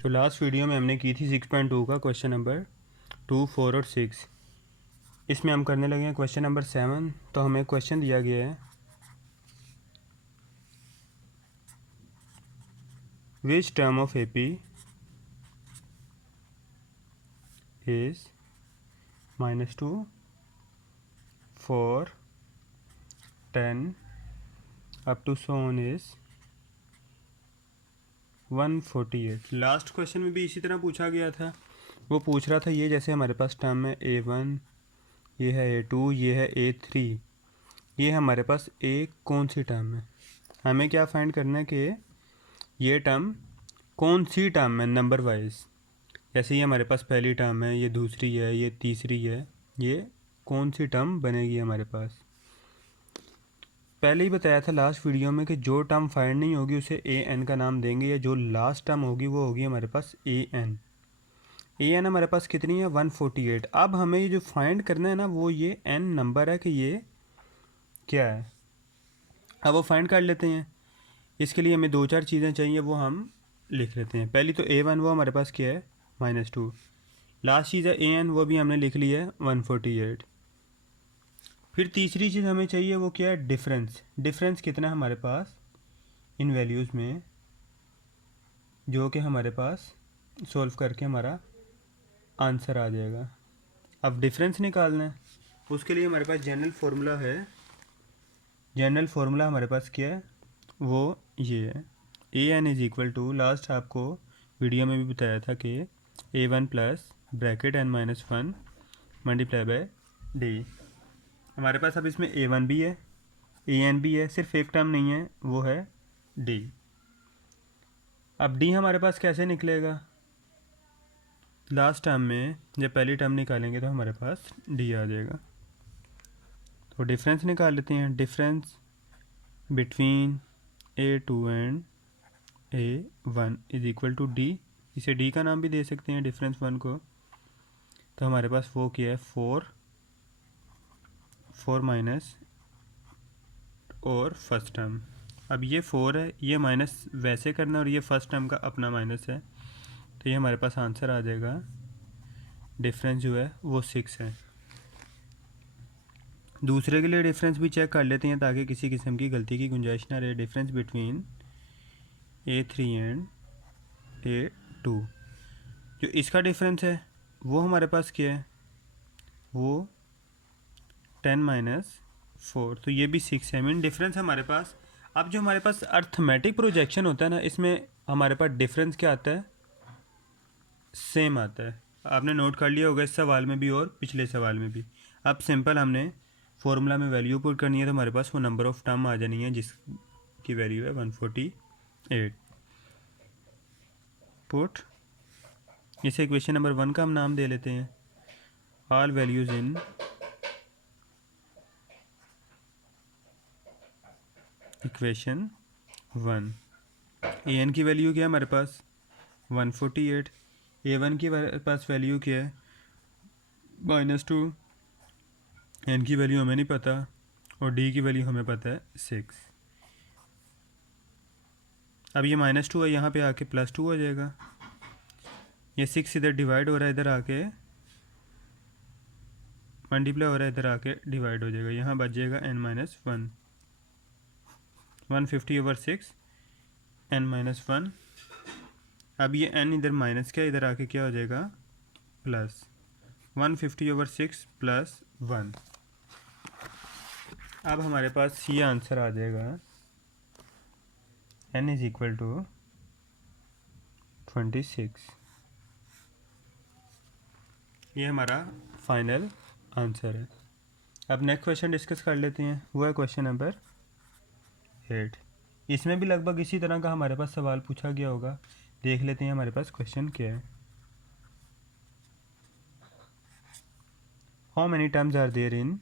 तो last video में हमने की थी 6.2 का क्वेश्चन नंबर 2, 4 और 6। इसमें हम करने लगे हैं क्वेश्चन नंबर 7। तो हमें क्वेश्चन दिया गया है, which term of AP is -2, 4, 10 up to so on is 148। Last question में भी इसी तरह पूछा गया था। वो पूछ रहा था, ये जैसे हमारे पास टर्म है A1, ये है A2, ये है A3, ये हमारे पास कौन सी टर्म है। हमें क्या फाइंड करना है कि ये टर्म कौन सी टर्म है नंबर वाइज। जैसे ये हमारे पास पहली टर्म है, ये दूसरी है, ये तीसरी है, ये कौन सी टर्म बनेगी हमारे पास। पहले ही बताया था लास्ट वीडियो में कि जो टर्म फाइंड नहीं होगी उसे an का नाम देंगे, या जो लास्ट टर्म होगी वो होगी हमारे पास an हमारे पास कितनी है 148। अब हमें ये जो फाइंड करना है ना, वो ये n नंबर है कि ये क्या है। अब वो फाइंड कर लेते हैं। इसके लिए हमें 2-4 चीज़ें चाहिए, वो हम लिख लेते हैं। पहली तो A1 वो हमारे पास क्या है -2। लास्ट चीज़ है an, वो भी हमने लिख ली है 148। फिर तीसरी चीज़ हमें चाहिए, वो क्या है डिफरेंस। डिफरेंस कितना है हमारे पास इन वैल्यूज़ में, जो कि हमारे पास सॉल्व करके हमारा आंसर आ जाएगा। अब डिफरेंस निकालना है, उसके लिए हमारे पास जनरल फार्मूला है। जनरल फार्मूला हमारे पास क्या है, वो ये है an is equal to, last आपको वीडियो में भी बताया था कि A1 plus bracket n-1 multiply by d. हमारे पास अब इसमें A1 भी है, an भी है, सिर्फ एक टर्म नहीं है, वो है d। अब d हमारे पास कैसे निकलेगा, लास्ट टर्म में जब पहली टर्म निकालेंगे तो हमारे पास d आ जाएगा। तो डिफरेंस निकाल लेते हैं। Difference between A2 and A1 is equal to d। इसे d का नाम भी दे सकते हैं डिफरेंस 1 को। तो हमारे पास वो क्या है 4 माइनस और फर्स्ट टर्म। अब ये 4 है, ये माइनस वैसे करना और ये फर्स्ट टर्म का अपना माइनस है, तो ये हमारे पास आंसर आ जाएगा। डिफरेंस जो है वो 6 है। दूसरे के लिए डिफरेंस भी चेक कर लेते हैं ताकि किसी किस्म की गलती की गुंजाइश ना रहे। Difference between A3 and A2, जो इसका डिफरेंस है वो हमारे पास क्या है, वो 10 - 4, तो ये भी 6 है। मीन डिफरेंस हमारे पास। अब जो हमारे पास अर्थमेटिक प्रोजेक्शन होता है ना, इसमें हमारे पास डिफरेंस क्या आता है, सेम आता है। आपने नोट कर लिया होगा इस सवाल में भी और पिछले सवाल में भी। अब सिंपल हमने फॉर्मूला में वैल्यू पुट करनी है, तो हमारे पास वो नंबर ऑफ टर्म आ जानी है जिसकी वैल्यू है 148। पुट, इसे इक्वेशन नंबर 1 का हम नाम दे लेते हैं। All values in equation 1। an की वैल्यू क्या है हमारे पास 148। A1 की पास वैल्यू क्या है -2। n की वैल्यू हमें नहीं पता और d की वैल्यू हमें पता है 6। अब ये -2 है, यहाँ पे आके +2 हो जाएगा। ये 6 इधर डिवाइड हो रहा है, इधर आके मल्टीप्लाई हो रहा है, इधर आके डिवाइड हो जाएगा। यहाँ बच जाएगा n-1, 150/6 n-1। अब ये n इधर माइनस क्या, इधर आके क्या हो जाएगा प्लस 150/6 + 1। अब हमारे पास ये आंसर आ जाएगा n इज इक्वल टू 26। ये हमारा फाइनल आंसर है। अब नेक्स्ट क्वेश्चन डिस्कस कर लेते हैं, वो है क्वेश्चन नंबर 8। इसमें भी लगभग इसी तरह का हमारे पास सवाल पूछा गया होगा। देख लेते हैं हमारे पास क्वेश्चन क्या है। How many terms are there in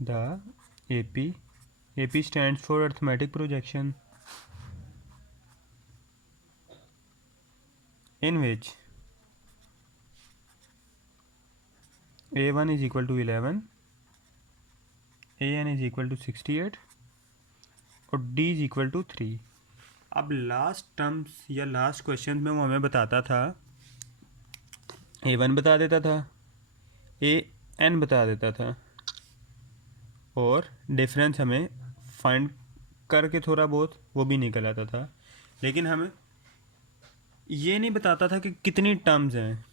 the AP? AP stands for arithmetic projection, in which A1 is equal to 11, an is equal to 68 और d इज इक्वल टू 3। अब लास्ट टर्म्स या लास्ट क्वेश्चन में वो हमें बताता था, a1 बता देता था, an बता देता था, और डिफरेंस हमें फाइंड करके थोड़ा बहुत वो भी निकल आता था, लेकिन हमें ये नहीं बताता था कि कितनी टर्म्स हैं,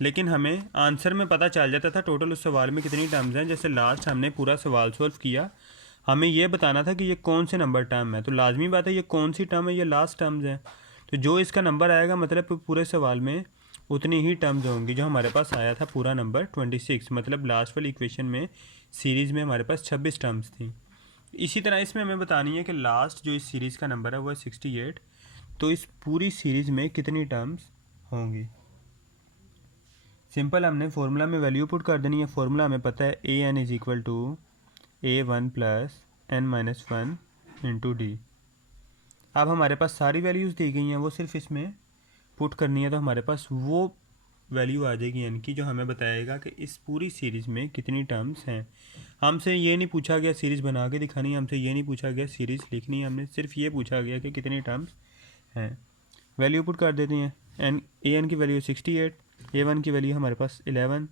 लेकिन हमें आंसर में पता चल जाता था टोटल उस सवाल में कितनी टर्म्स हैं। जैसे लास्ट हमने पूरा सवाल सॉल्व किया, हमें ये बताना था कि ये कौन से नंबर टर्म है, तो लाजमी बात है ये कौन सी टर्म है, ये लास्ट टर्म्स है, तो जो इसका नंबर आएगा मतलब पूरे सवाल में उतनी ही टर्म्स होंगी जो हमारे पास आया था पूरा नंबर 26, मतलब लास्ट वाली इक्वेशन में सीरीज़ में हमारे पास 26 टर्म्स थी। इसी तरह इसमें हमें बतानी है कि लास्ट जो इस सीरीज़ का नंबर है वो है 68, तो इस पूरी सीरीज़ में कितनी टर्म्स होंगी। सिंपल, हमने फॉर्मूला में वैल्यू पुट कर देनी है। फॉर्मूला हमें पता है an is equal to a1 plus n-1 into d. अब हमारे पास सारी वैल्यूज़ दी गई हैं, वो सिर्फ इसमें पुट करनी है, तो हमारे पास वो वैल्यू आ जाएगी n की, जो हमें बताएगा कि इस पूरी सीरीज़ में कितनी टर्म्स हैं। हमसे ये नहीं पूछा गया सीरीज़ बना के दिखानी है, हमसे ये नहीं पूछा गया सीरीज़ लिखनी है, हमने सिर्फ ये पूछा गया कि कितनी टर्म्स हैं। वैल्यू पुट कर देते हैं। an की वैल्यू 68, a1 की वैल्यू हमारे पास 11,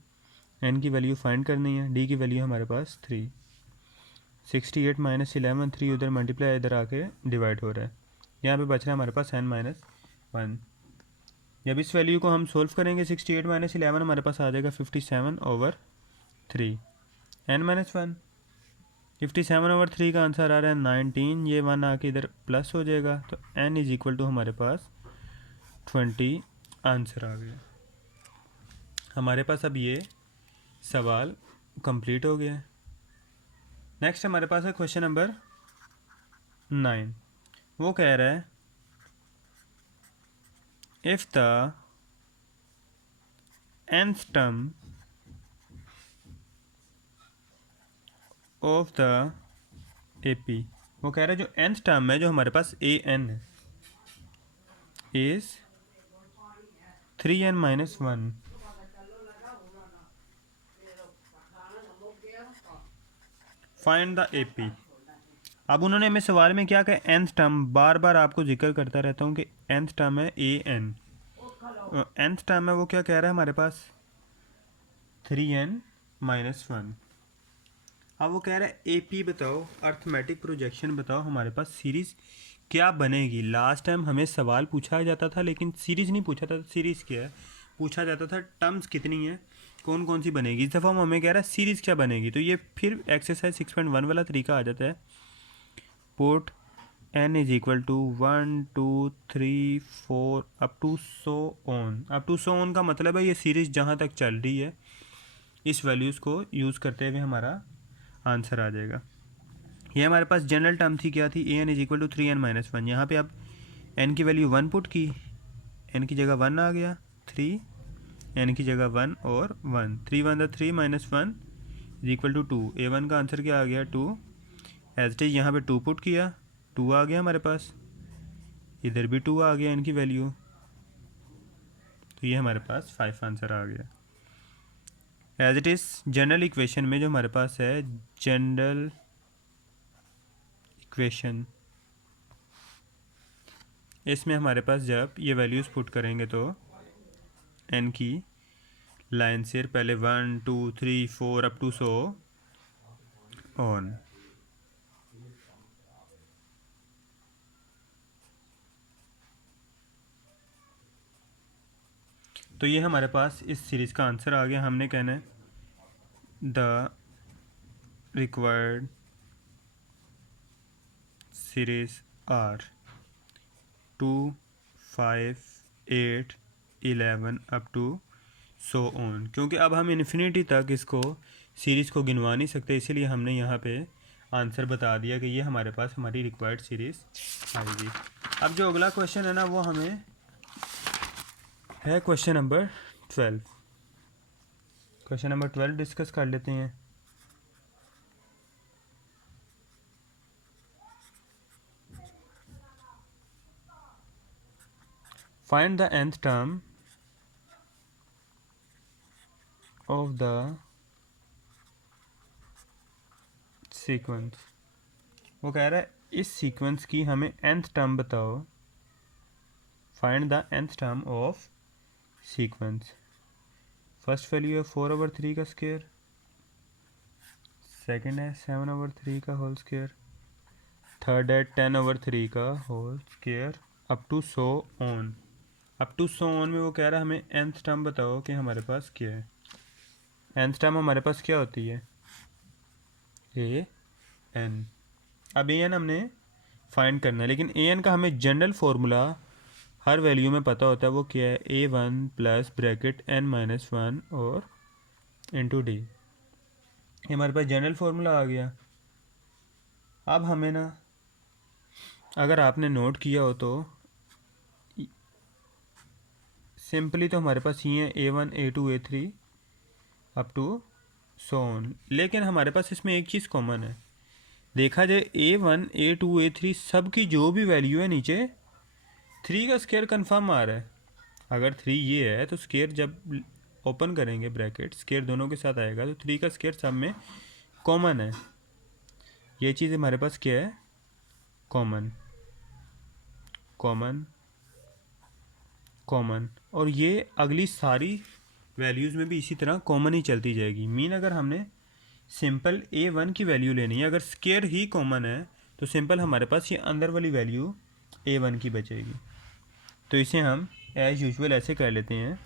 n की वैल्यू फाइंड करनी है, d की वैल्यू हमारे पास 3। 68 माइनस 11, 3 उधर मल्टीप्लाई इधर आके डिवाइड हो रहा है, यहाँ पे बच रहा है हमारे पास n-1। जब इस वैल्यू को हम सोल्व करेंगे 68 माइनस 11 हमारे पास आ जाएगा 57/3, n-1। 57/3 का आंसर आ रहा है 19, ये 1 आके इधर प्लस हो जाएगा, तो n इज इक्वल टू हमारे पास 20 आंसर आ गया। हमारे पास अब ये सवाल कंप्लीट हो गया। नेक्स्ट हमारे पास है क्वेश्चन नंबर 9। वो कह रहा है if the nth term of the AP, वो कह रहा है जो nth टर्म है जो हमारे पास an है is 3n-1, find the AP। अब उन्होंने हमें सवाल में क्या कहा, nth टर्म, बार बार आपको जिक्र करता रहता हूँ कि nth टर्म है an, nth टर्म है वो क्या कह रहा है हमारे पास 3n-1। अब वो कह रहा है AP बताओ, अर्थमेटिक प्रोजेक्शन बताओ, हमारे पास सीरीज़ क्या बनेगी। लास्ट टाइम हमें सवाल पूछा जाता था लेकिन सीरीज़ नहीं पूछा था, सीरीज़ क्या है पूछा जाता था, टर्म्स कितनी है, कौन कौन सी बनेगी। इस दफ़ा हमें कह रहा है सीरीज़ क्या बनेगी, तो ये फिर एक्सरसाइज 6.1 वाला तरीका आ जाता है। Put n is equal to 1 2 3 4 up to so on. Up to so on का मतलब है ये सीरीज़ जहाँ तक चल रही है इस वैल्यूज़ को यूज़ करते हुए हमारा आंसर आ जाएगा। ये हमारे पास जनरल टर्म थी, क्या थी, an is equal to 3n-1। यहाँ पे अब n की वैल्यू 1 पुट की, n की जगह 1 आ गया, 3, n की जगह 1 और 1, 3 1 3 minus 1 is equal to 2। a1 का आंसर क्या आ गया 2, एज इट इज यहाँ पे 2 पुट किया, 2 आ गया हमारे पास, इधर भी 2 आ गया n की वैल्यू, तो ये हमारे पास 5 आंसर आ गया। As it is general equation में जो हमारे पास है जनरल इक्वेशन, इसमें हमारे पास जब ये वैल्यूज़ पुट करेंगे तो n की लाइन से पहले 1 2 3 4 अप टू सो ऑन। तो ये हमारे पास इस सीरीज़ का आंसर आ गया। हमने कहना है the required series are 2 5 8 11 up to so on, क्योंकि अब हम इन्फिनिटी तक इसको सीरीज़ को गिनवा नहीं सकते, इसीलिए हमने यहाँ पे आंसर बता दिया कि ये हमारे पास हमारी रिक्वायर्ड सीरीज़ आएगी। अब जो अगला क्वेश्चन है ना वो हमें है question number 12। Question number 12 discuss कर लेते हैं। Find the nth term of the sequence. वो कह रहा है इस सीक्वेंस की हमें nth टर्म बताओ, find the nth term of sequence. First value है 4/3 का स्क्वायर, सेकंड है 7/3 का होल स्क्वायर, थर्ड है 10/3 का whole square, up to so on. Up to so on में वो कह रहा है हमें nth टर्म बताओ कि हमारे पास क्या है। nth टर्म हमारे पास क्या होती है, an। अब an हमने फाइंड करना है, लेकिन an का हमें जनरल फार्मूला हर वैल्यू में पता होता है। वो क्या है, a1 प्लस ब्रैकेट n-1 और इंटू डी। ये हमारे पास जनरल फार्मूला आ गया। अब हमें ना, अगर आपने नोट किया हो तो सिंपली तो हमारे पास ये है a1 a2 a3 up to so on, लेकिन हमारे पास इसमें एक चीज़ कॉमन है। देखा जाए a1 a2 a3 सब की जो भी वैल्यू है नीचे 3 का स्क्वायर कन्फर्म आ रहा है। अगर 3 ये है तो स्क्वायर जब ओपन करेंगे ब्रैकेट, स्क्वायर दोनों के साथ आएगा तो 3 का स्क्वायर सब में कॉमन है। ये चीज़ हमारे पास क्या है, कॉमन कॉमन कॉमन। और ये अगली सारी वैल्यूज़ में भी इसी तरह कॉमन ही चलती जाएगी। मीन अगर हमने सिंपल a1 की वैल्यू लेनी है, अगर स्क्वायर ही कॉमन है तो सिंपल हमारे पास ये अंदर वाली वैल्यू a1 की बचेगी। तो इसे हम एज यूजुअल ऐसे कर लेते हैं,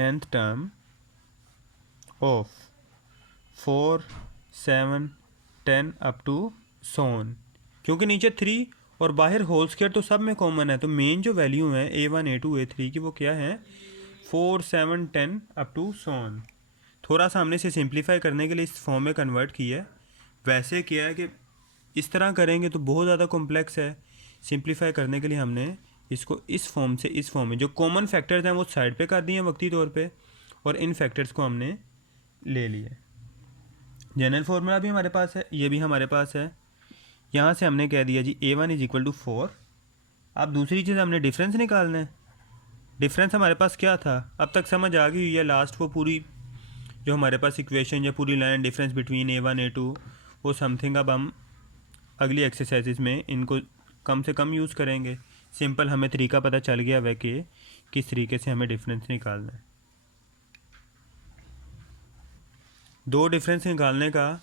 nth term of 4 7 10 up to so on. क्योंकि नीचे 3 और बाहर होल स्क्वायर तो सब में कॉमन है, तो मेन जो वैल्यू है a1 a2 a3 की वो क्या है, 4 7 10 अप टू सो ऑन। थोड़ा सा हमने इसे सिंप्लीफाई करने के लिए इस फॉर्म में कन्वर्ट किया है। वैसे क्या है कि इस तरह करेंगे तो बहुत ज़्यादा कॉम्प्लेक्स है। सिंप्लीफाई करने के लिए हमने इसको इस फॉर्म से इस फॉर्म में जो कॉमन फैक्टर्स हैं वो साइड पे कर दिए हैं वक्ती तौर पे, और इन फैक्टर्स को हमने ले लिए। जनरल फार्मूला भी हमारे पास है, ये भी हमारे पास है। यहाँ से हमने कह दिया जी a1 इज इक्वल टू 4। अब दूसरी चीज़ हमने डिफरेंस निकालना है। डिफरेंस हमारे पास क्या था, अब तक समझ आ गई हुई है। लास्ट वो पूरी जो हमारे पास इक्वेशन या पूरी line difference between a1 a2 वो समथिंग, अब हम अगली एक्सरसाइजेज में इनको कम से कम यूज़ करेंगे। सिंपल हमें तरीका पता चल गया वह कि किस तरीके से हमें डिफरेंस निकालना है। दो डिफरेंस निकालने का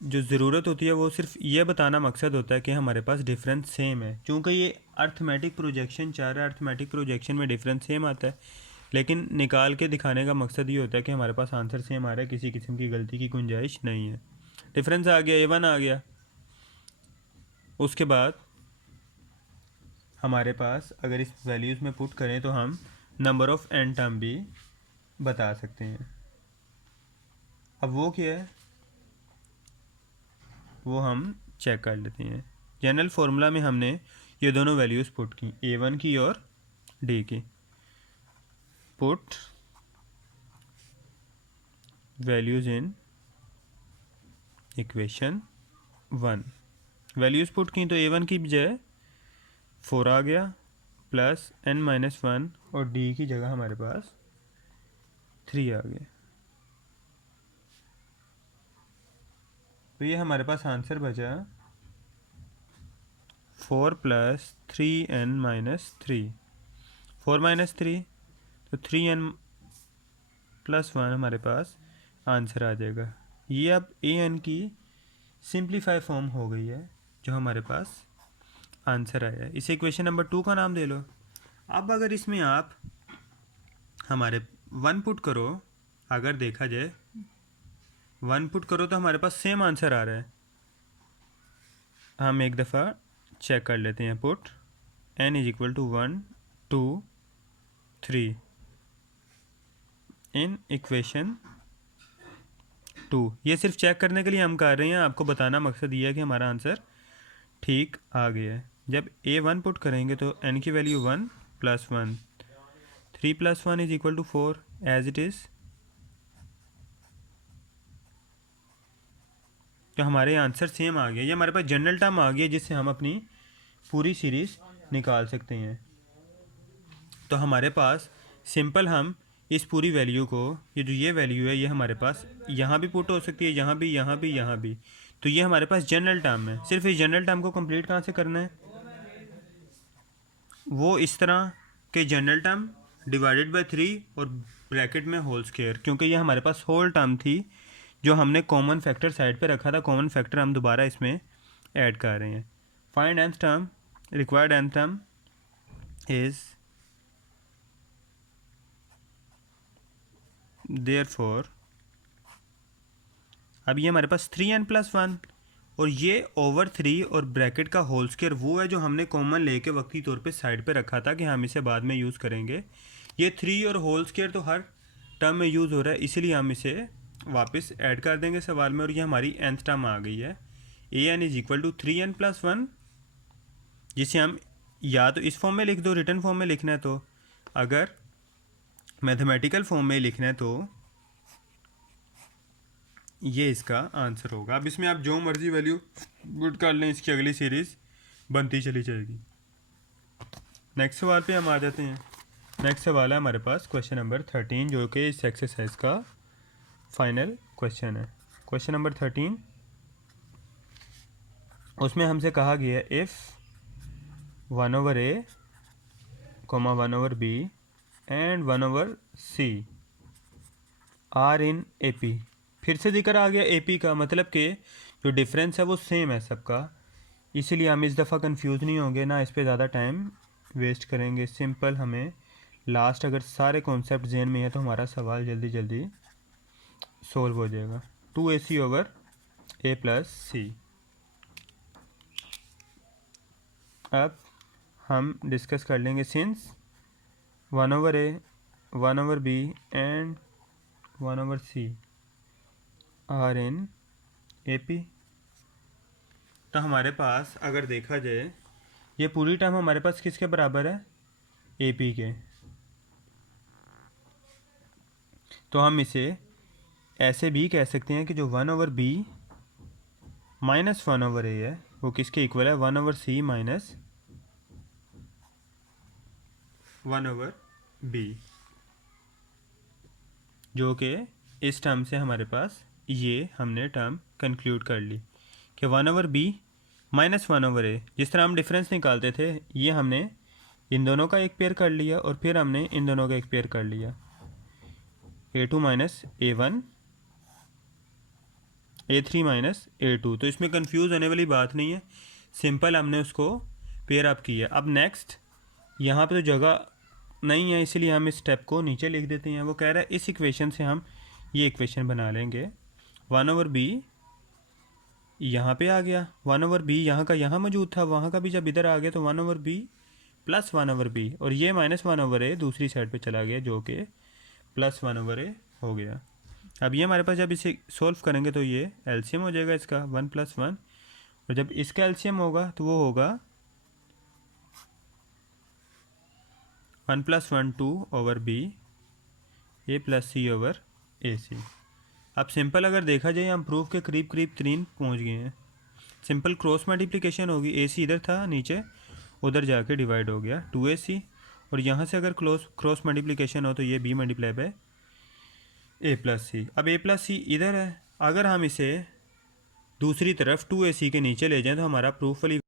जो ज़रूरत होती है वो सिर्फ ये बताना मकसद होता है कि हमारे पास डिफरेंस सेम है। चूँकि ये अर्थमेटिक प्रोजेक्शन चाह रहा है, अर्थमेटिक प्रोजेक्शन में डिफरेंस सेम आता है, लेकिन निकाल के दिखाने का मकसद ये होता है कि हमारे पास आंसर सेम आ रहा है, किसी किस्म की गलती की गुंजाइश नहीं है। डिफरेंस आ गया, a1 आ गया। उसके बाद हमारे पास अगर इस वैल्यूज़ में पुट करें तो हम नंबर ऑफ़ n टर्म भी बता सकते हैं। अब वो क्या है वो हम चेक कर लेते हैं। जनरल फार्मूला में हमने ये दोनों वैल्यूज़ पुट की, a1 की और d की। Put values in equation 1। Values put की तो a1 की बजाय 4 आ गया, प्लस n-1, और d की जगह हमारे पास 3 आ गया। तो ये हमारे पास आंसर बचा 4 + 3n-3। 4 - 3 तो 3n+1 हमारे पास आंसर आ जाएगा। ये अब an की सिंप्लीफाई फॉर्म हो गई है जो हमारे पास आंसर आया है। इसे इक्वेशन नंबर 2 का नाम दे लो। अब अगर इसमें आप हमारे 1 पुट करो, अगर देखा जाए 1 पुट करो तो हमारे पास सेम आंसर आ रहा है। हम एक दफ़ा चेक कर लेते हैं। Put n = 1 2 3 in equation 2। ये सिर्फ चेक करने के लिए हम कर रहे हैं, आपको बताना मकसद ये है कि हमारा आंसर ठीक आ गया है। जब a1 पुट करेंगे तो n की वैल्यू 1 + 1, 3 + 1 = 4 एज इट इज़। तो हमारे आंसर सेम आ गया। ये हमारे पास जनरल टर्म आ गया जिससे हम अपनी पूरी सीरीज़ निकाल सकते हैं। तो हमारे पास सिंपल हम इस पूरी वैल्यू को, ये जो ये वैल्यू है ये हमारे पास यहाँ भी पुट हो सकती है, यहाँ भी, यहाँ भी, यहाँ भी। तो ये हमारे पास जनरल टर्म है। सिर्फ इस जनरल टर्म को कंप्लीट कहाँ से करना है, वो इस तरह के जनरल टर्म डिवाइडेड बाय 3 और ब्रैकेट में होल स्क्वायर, क्योंकि ये हमारे पास होल टर्म थी जो हमने कॉमन फैक्टर साइड पे रखा था। कॉमन फैक्टर हम दोबारा इसमें ऐड कर रहे हैं। Find nth term, required nth term is therefore, अब ये हमारे पास 3n+1 और ये ओवर 3 और ब्रैकेट का होल स्क्वायर वो है जो हमने कॉमन लेके वक्ती तौर पे साइड पे रखा था कि हम इसे बाद में यूज़ करेंगे। ये 3 और होल स्क्वायर तो हर टर्म में यूज़ हो रहा है, इसीलिए हम इसे वापस ऐड कर देंगे सवाल में, और ये हमारी nth टर्म आ गई है। an is equal to 3n+1, जिसे हम या तो इस फॉर्म में लिख दो, रिटन फॉर्म में लिखना है तो, अगर मैथमेटिकल फॉर्म में लिखना है तो ये इसका आंसर होगा। अब इसमें आप जो मर्जी वैल्यू पुट कर लें, इसकी अगली सीरीज़ बनती चली जाएगी। नेक्स्ट सवाल पे हम आ जाते हैं। नेक्स्ट सवाल है हमारे पास क्वेश्चन नंबर 13, जो कि इस एक्सरसाइज का फाइनल क्वेश्चन है। क्वेश्चन नंबर 13, उसमें हमसे कहा गया है if 1/a, 1/b and 1/c are in AP। फिर से जिक्र आ गया AP का, मतलब कि जो डिफरेंस है वो सेम है सबका, इसीलिए हम इस दफ़ा कंफ्यूज नहीं होंगे, ना इस पर ज़्यादा टाइम वेस्ट करेंगे। सिंपल हमें लास्ट अगर सारे कॉन्सेप्ट जहन में है तो हमारा सवाल जल्दी जल्दी सोल्व हो जाएगा। 2ac/a + c। अब हम डिस्कस कर लेंगे since 1/a, 1/b and 1/c are in AP, तो हमारे पास अगर देखा जाए ये पूरी टर्म हमारे पास किसके बराबर है, AP के। तो हम इसे ऐसे भी कह सकते हैं कि जो 1/b माइनस 1/a है वो किसके इक्वल है, 1/c माइनस 1/b, जो कि इस टर्म से हमारे पास ये हमने टर्म कंक्लूड कर ली कि 1/b माइनस 1/a, जिस तरह हम डिफरेंस निकालते थे ये हमने इन दोनों का एक पेयर कर लिया और फिर हमने इन दोनों का एक पेयर कर लिया, a2 minus a1, a3 minus a2। तो इसमें कंफ्यूज होने वाली बात नहीं है, सिंपल हमने उसको पेयर अप किया। अब नेक्स्ट यहाँ पे तो जगह नहीं है, इसलिए हम इस स्टेप को नीचे लिख देते हैं। वो कह रहा है इस इक्वेशन से हम ये इक्वेशन बना लेंगे, 1/b यहाँ पे आ गया, 1/b यहाँ का यहाँ मौजूद था, वहाँ का भी जब इधर आ गया तो 1/b प्लस 1/b, और ये माइनस 1/a दूसरी साइड पे चला गया जो कि प्लस 1/a हो गया। अब ये हमारे पास जब इसे सोल्व करेंगे तो ये एलसीएम हो जाएगा इसका 1 + 1, और जब इसका एलसीएम होगा तो वो होगा 1 + 1 2/b a + c/ac। अब सिंपल अगर देखा जाए हम प्रूफ के करीब करीब 3 पहुँच गए हैं। सिंपल क्रॉस मल्टीप्लिकेशन होगी, AC इधर था नीचे, उधर जाके डिवाइड हो गया 2AC, और यहाँ से अगर क्रॉस मल्टीप्लिकेशन हो तो ये b multiply by a + c। अब a + c इधर है, अगर हम इसे दूसरी तरफ 2AC के नीचे ले जाएं तो हमारा प्रूफ वाली